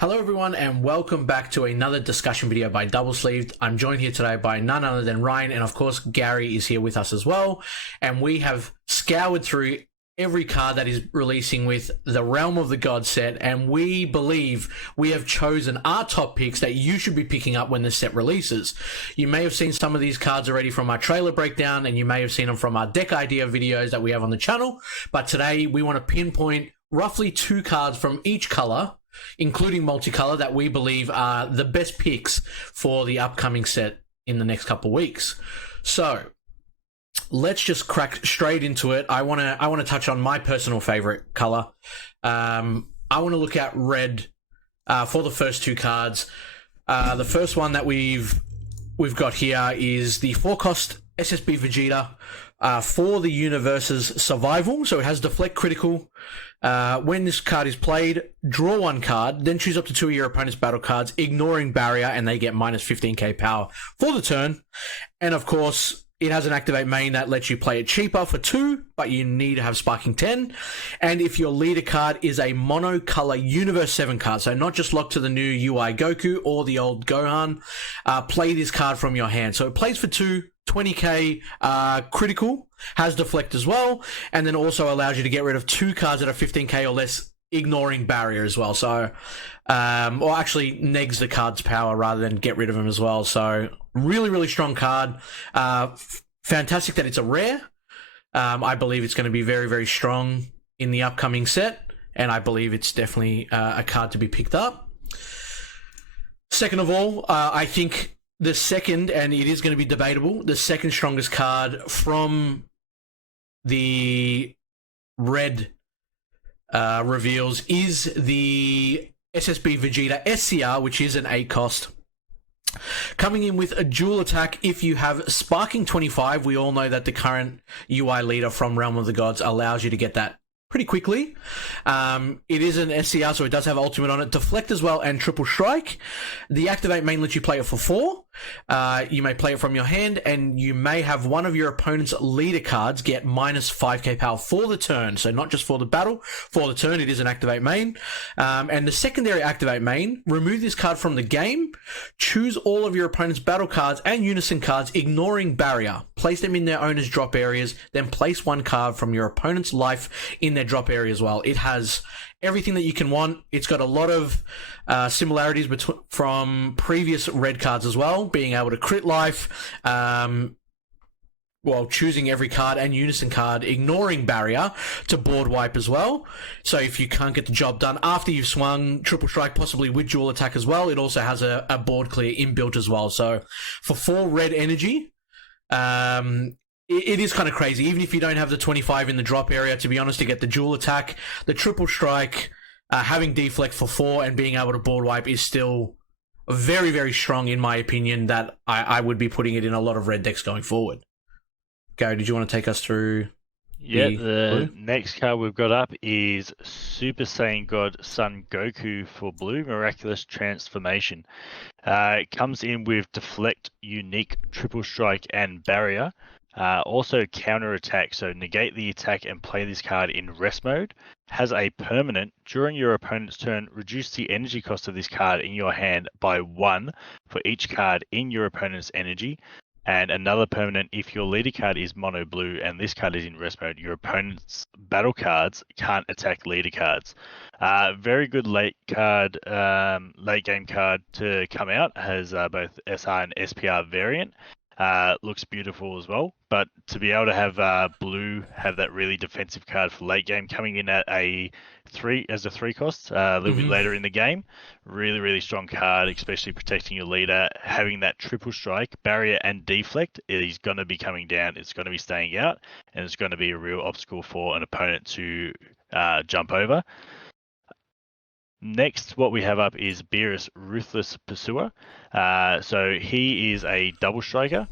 Hello everyone and welcome back to another discussion video by Double Sleeved. I'm joined here today by none other than Ryan, and of course Gary is here with us as well. And we have scoured through every card that is releasing with the Realm of the Gods set, and we believe we have chosen our top picks that you should be picking up when the set releases. You may have seen some of these cards already from our trailer breakdown, and you may have seen them from our deck idea videos that we have on the channel, but today we want to pinpoint roughly 2 cards from each color, including multicolor, that we believe are the best picks for the upcoming set in the next couple of weeks. So let's just crack straight into it. I want to touch on my personal favorite color. I want to look at red for the first 2 cards. The first one that we've got here is the 4-cost SSB Vegeta for the universe's survival. So it has deflect critical. When this card is played, draw 1 card, then choose up to 2 of your opponent's battle cards, ignoring barrier, and they get minus 15k power for the turn. And of course, it has an activate main that lets you play it cheaper for 2, but you need to have Sparking 10. And if your leader card is a monocolor Universe 7 card, so not just locked to the new UI Goku or the old Gohan, play this card from your hand. So it plays for 2, 20k critical, has deflect as well, and then also allows you to get rid of 2 cards that are 15k or less, ignoring barrier as well. So, or actually negs the card's power rather than get rid of them as well. So really, really strong card. Fantastic that it's a rare. I believe it's going to be very, very strong in the upcoming set, and I believe it's definitely a card to be picked up. Second of all, I think the second, and it is going to be debatable, the second strongest card from the red reveals is the SSB Vegeta SCR, which is an 8-cost. Coming in with a dual attack if you have Sparking 25. We all know that the current UI leader from Realm of the Gods allows you to get that pretty quickly. It is an SCR, so it does have ultimate on it, deflect as well, and triple strike. The activate main lets you play it for 4. You may play it from your hand, and you may have one of your opponent's leader cards get minus 5k power for the turn. So not just for the battle, for the turn. It is an activate main. And the secondary activate main, remove this card from the game, choose all of your opponent's battle cards and unison cards, ignoring barrier. Place them in their owner's drop areas, then place 1 card from your opponent's life in their drop area as well. It has everything that you can want. It's got a lot of similarities from previous red cards as well, being able to crit life while choosing every card and unison card, ignoring barrier to board wipe as well. So if you can't get the job done after you've swung, triple strike, possibly with dual attack as well. It also has a board clear inbuilt as well. So for 4 red energy, it is kind of crazy. Even if you don't have the 25 in the drop area, to be honest, to get the dual attack, the triple strike, having deflect for 4 and being able to board wipe is still very, very strong in my opinion, that I would be putting it in a lot of red decks going forward. Gary, did you want to take us through? Yeah, the next card we've got up is Super Saiyan God Son Goku for blue, Miraculous Transformation. It comes in with deflect, unique, triple strike, and barrier. Also counter attack, so negate the attack and play this card in rest mode. Has a permanent, during your opponent's turn, reduce the energy cost of this card in your hand by 1 for each card in your opponent's energy. And another permanent, if your leader card is mono blue and this card is in rest mode, your opponent's battle cards can't attack leader cards. Very good late game card to come out. Has both SR and SPR variant. Looks beautiful as well, but to be able to have blue have that really defensive card for late game, coming in at a 3 cost a little bit later in the game, really strong card, especially protecting your leader. Having that triple strike, barrier, and deflect, it is going to be coming down. It's going to be staying out, and it's going to be a real obstacle for an opponent to jump over. Next, what we have up is Beerus Ruthless Pursuer. So he is a double striker.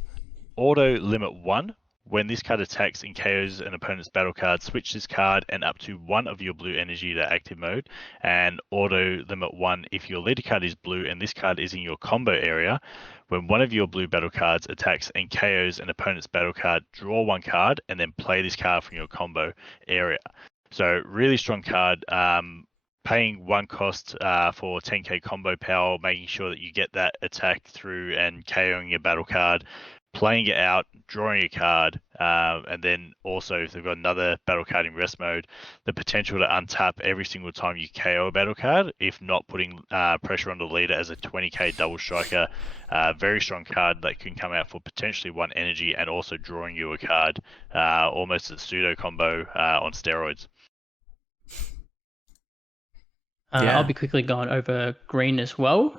Auto limit 1. When this card attacks and KOs an opponent's battle card, switch this card and up to 1 of your blue energy to active mode. And auto limit 1 if your leader card is blue and this card is in your combo area. When one of your blue battle cards attacks and KOs an opponent's battle card, draw 1 card and then play this card from your combo area. So really strong card. paying one cost for 10k combo power, making sure that you get that attack through and KOing your battle card, playing it out, drawing a card, and then also if they've got another battle card in rest mode, the potential to untap every single time you KO a battle card, if not putting pressure on the leader as a 20k double striker. Very strong card that can come out for potentially 1 energy and also drawing you a card, almost a pseudo combo on steroids. I'll be quickly going over green as well,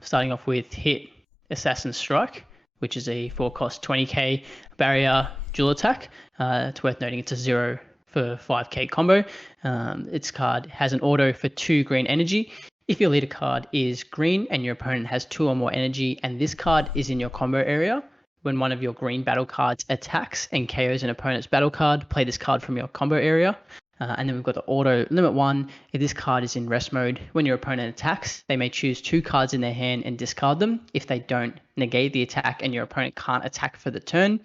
starting off with Hit Assassin Strike, which is a 4-cost 20k barrier dual attack. It's worth noting it's a 0 for 5k combo. Its card has an auto for 2 green energy. If your leader card is green and your opponent has 2 or more energy and this card is in your combo area, when one of your green battle cards attacks and KOs an opponent's battle card, play this card from your combo area. And then we've got the auto limit 1. If this card is in rest mode, when your opponent attacks, they may choose 2 cards in their hand and discard them. If they don't, negate the attack and your opponent can't attack for the turn.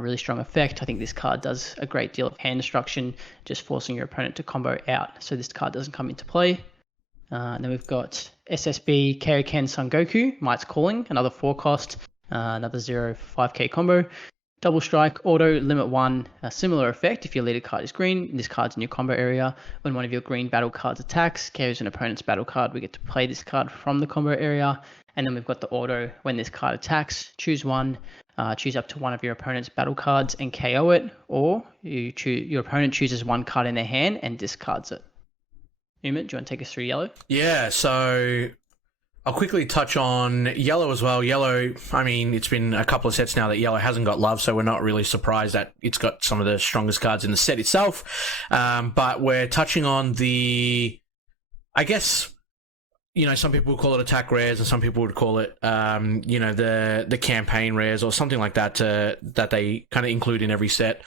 Really strong effect. I think this card does a great deal of hand destruction, just forcing your opponent to combo out. So this card doesn't come into play. And then we've got SSB Kaioken Son Goku, Might's Calling, another 4-cost, another 0 for 5k combo. Double Strike, auto, limit 1, a similar effect. If your leader card is green, this card's in your combo area. When one of your green battle cards attacks, carries an opponent's battle card, we get to play this card from the combo area. And then we've got the auto, when this card attacks, choose one, choose up to one of your opponent's battle cards and KO it, or your opponent chooses 1 card in their hand and discards it. Umit, do you want to take us through yellow? Yeah, so I'll quickly touch on yellow as well. Yellow, I mean, it's been a couple of sets now that yellow hasn't got love, so we're not really surprised that it's got some of the strongest cards in the set itself. But we're touching on the, I guess, some people would call it attack rares, and some people would call it, the campaign rares or something like that that they kind of include in every set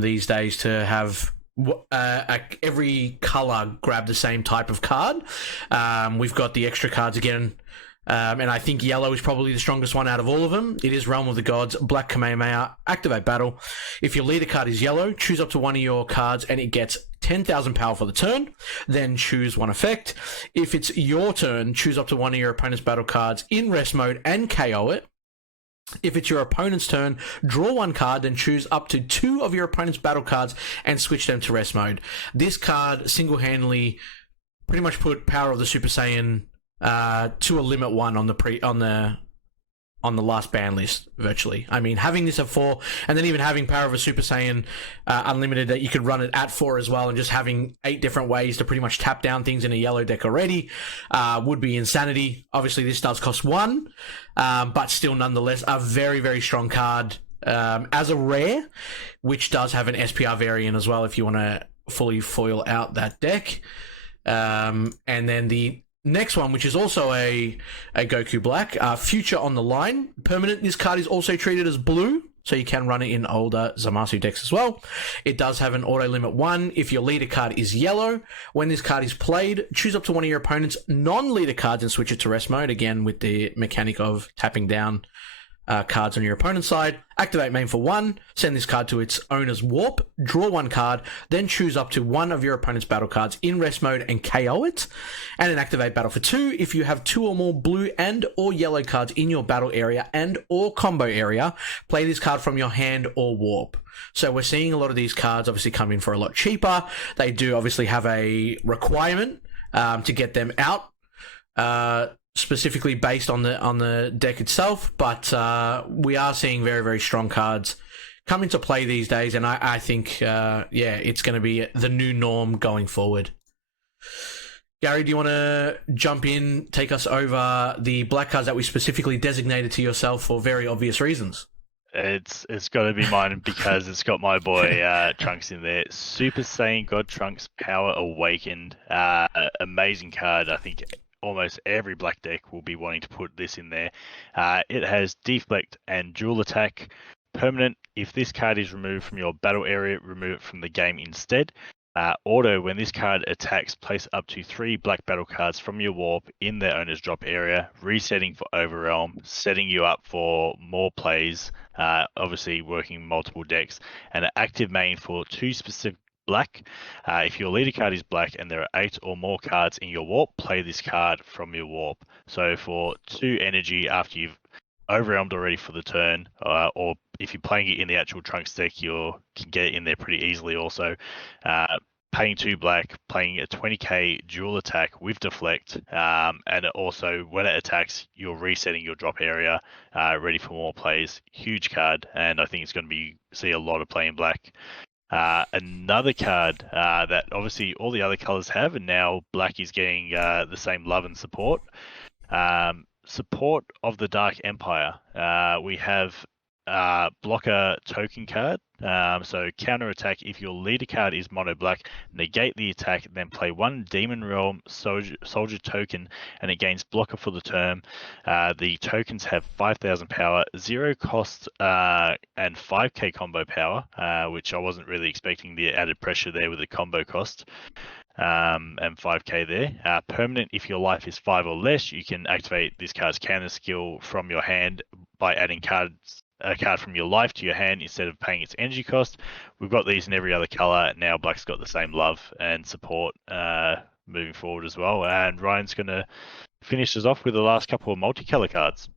these days to have every color grab the same type of card. We've got the extra cards again, and I think yellow is probably the strongest one out of all of them. It is Realm of the Gods, Black Kamehameha, activate battle. If your leader card is yellow, choose up to one of your cards and it gets 10,000 power for the turn, then choose one effect. If it's your turn, choose up to one of your opponent's battle cards in rest mode and KO it. If it's your opponent's turn, draw 1 card, then choose up to 2 of your opponent's battle cards and switch them to rest mode. This card single-handedly pretty much put Power of the Super Saiyan to a limit 1 on the last ban list, virtually. I mean, having this at 4, and then even having Power of a Super Saiyan Unlimited that you could run it at 4 as well, and just having 8 different ways to pretty much tap down things in a yellow deck already would be insanity. Obviously, this does cost 1, but still nonetheless a very, very strong card as a rare, which does have an SPR variant as well if you want to fully foil out that deck. And then the next one, which is also a Goku Black, Future on the Line. Permanent, this card is also treated as blue, so you can run it in older Zamasu decks as well. It does have an auto limit 1. If your leader card is yellow, when this card is played, choose up to one of your opponent's non-leader cards and switch it to rest mode, again with the mechanic of tapping down cards on your opponent's side. Activate main for 1, send this card to its owner's warp, draw 1 card, then choose up to one of your opponent's battle cards in rest mode and KO it. And then activate battle for 2. If you have 2 or more blue and or yellow cards in your battle area and or combo area, play this card from your hand or warp. So we're seeing a lot of these cards obviously come in for a lot cheaper. They do obviously have a requirement to get them out, specifically based on the deck itself, but we are seeing very, very strong cards come into play these days, and I think it's going to be the new norm going forward. Gary, do you want to jump in, take us over the black cards that we specifically designated to yourself for very obvious reasons? It's got to be mine because it's got my boy Trunks in there. Super Saiyan God Trunks Power Awakened. Amazing card. I think almost every black deck will be wanting to put this in there. It has deflect and dual attack. Permanent, if this card is removed from your battle area, remove it from the game instead. Auto, when this card attacks, place up to 3 black battle cards from your warp in their owner's drop area, resetting for Overrealm, setting you up for more plays, obviously working multiple decks, and an active main for 2 specific black. If your leader card is black and there are 8 or more cards in your warp, play this card from your warp. So for 2 energy after you've overwhelmed already for the turn, or if you're playing it in the actual Trunks deck, you can get it in there pretty easily also. Paying 2 black, playing a 20k dual attack with deflect, and also when it attacks, you're resetting your drop area, ready for more plays. Huge card, and I think it's going to see a lot of play in black. Another card that obviously all the other colors have, and now black is getting the same love and support. Support of the Dark Empire. We have blocker token card. So counter attack, if your leader card is mono black, negate the attack, then play 1 Demon Realm soldier token, and it gains blocker for the turn. The tokens have 5,000 power, 0 cost, and 5k combo power, which I wasn't really expecting the added pressure there with the combo cost. And 5k there. Permanent, if your life is 5 or less, you can activate this card's counter skill from your hand by adding a card from your life to your hand instead of paying its energy cost. We've got these in every other color. Now black's got the same love and support moving forward as well. And Ryan's going to finish us off with the last couple of multicolor cards.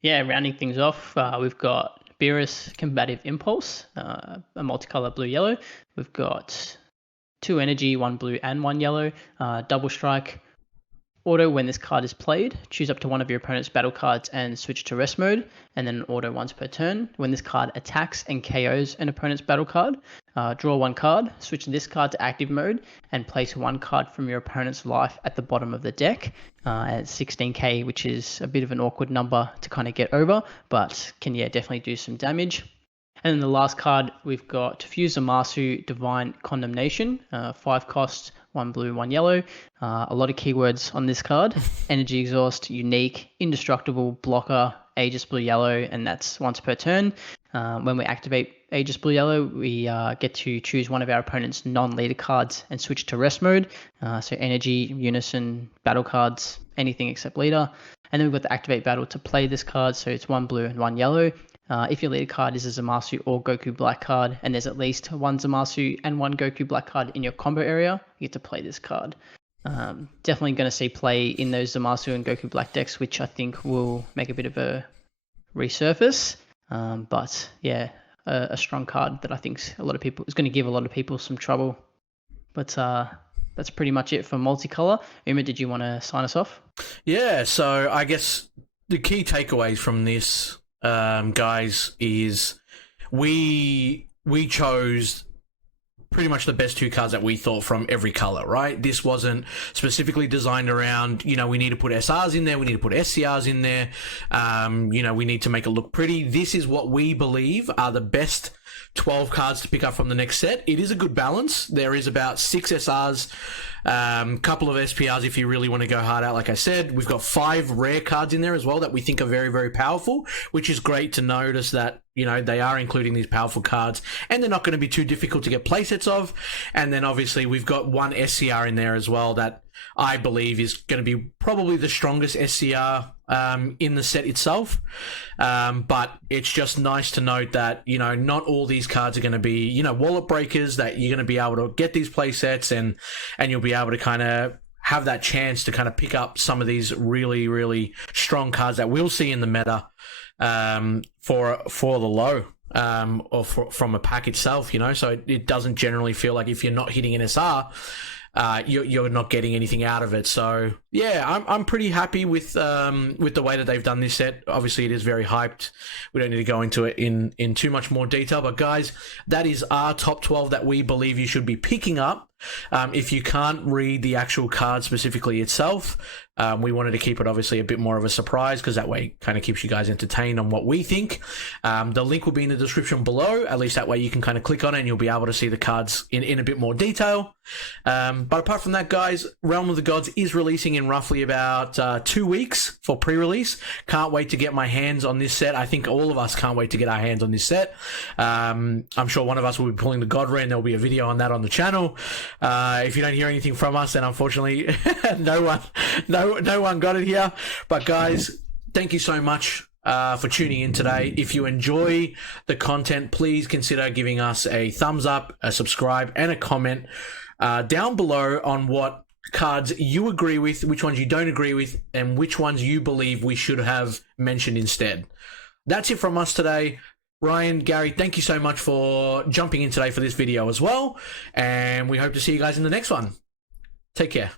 Yeah, rounding things off, we've got Beerus Combative Impulse, a multicolor blue-yellow. We've got 2 energy, 1 blue and 1 yellow, double strike. Auto, when this card is played, choose up to one of your opponent's battle cards and switch to rest mode, and then auto once per turn. When this card attacks and KOs an opponent's battle card, draw 1 card, switch this card to active mode, and place 1 card from your opponent's life at the bottom of the deck at 16k, which is a bit of an awkward number to kind of get over, but can definitely do some damage. And then the last card, we've got Fuse Zamasu Divine Condemnation, 5 cost, 1 blue, 1 yellow. A lot of keywords on this card. Energy Exhaust, Unique, Indestructible, Blocker, Aegis Blue Yellow, and that's once per turn. When we activate Aegis Blue Yellow, we get to choose one of our opponent's non-leader cards and switch to rest mode. So Energy, Unison, Battle cards, anything except leader. And then we've got the Activate Battle to play this card, so it's 1 blue and 1 yellow. If your leader card is a Zamasu or Goku Black card, and there's at least 1 Zamasu and 1 Goku Black card in your combo area, you get to play this card. Definitely going to see play in those Zamasu and Goku Black decks, which I think will make a bit of a resurface. But yeah, a strong card that I think is going to give a lot of people some trouble. But that's pretty much it for multicolor. Uma, did you want to sign us off? Yeah, so I guess the key takeaways from this, guys, is we chose pretty much the best 2 cards that we thought from every color, right? This wasn't specifically designed around, we need to put SRs in there, we need to put SCRs in there, we need to make it look pretty. This is what we believe are the best 12 cards to pick up from the next set. It is a good balance. There is about 6 SRs, couple of SPRs if you really want to go hard out. Like I said, we've got 5 rare cards in there as well that we think are very, very powerful, which is great to notice that, they are including these powerful cards and they're not going to be too difficult to get playsets of. And then obviously we've got 1 SCR in there as well that I believe is going to be probably the strongest SCR in the set itself. But it's just nice to note that, not all these cards are going to be, wallet breakers, that you're going to be able to get these playsets and you'll be able to kind of have that chance to kind of pick up some of these really, really strong cards that we'll see in the meta for the low. Or from a pack itself, so it doesn't generally feel like if you're not hitting an SR, you're not getting anything out of it. So yeah, I'm pretty happy with the way that they've done this set. Obviously, it is very hyped. We don't need to go into it in too much more detail, but guys, that is our top 12 that we believe you should be picking up. If you can't read the actual card specifically itself, we wanted to keep it obviously a bit more of a surprise because that way it kind of keeps you guys entertained on what we think. The link will be in the description below. At least that way you can kind of click on it and you'll be able to see the cards in a bit more detail. But apart from that, guys, Realm of the Gods is releasing in roughly about 2 weeks for pre-release. Can't wait to get my hands on this set. I think all of us can't wait to get our hands on this set. I'm sure one of us will be pulling the God Ray and there'll be a video on that on the channel. If you don't hear anything from us, then unfortunately no one got it here. But guys, thank you so much for tuning in today. If you enjoy the content, please consider giving us a thumbs up, a subscribe, and a comment down below on what cards you agree with, which ones you don't agree with, and which ones you believe we should have mentioned instead. That's it from us today. Ryan, Gary, thank you so much for jumping in today for this video as well, and we hope to see you guys in the next one. Take care.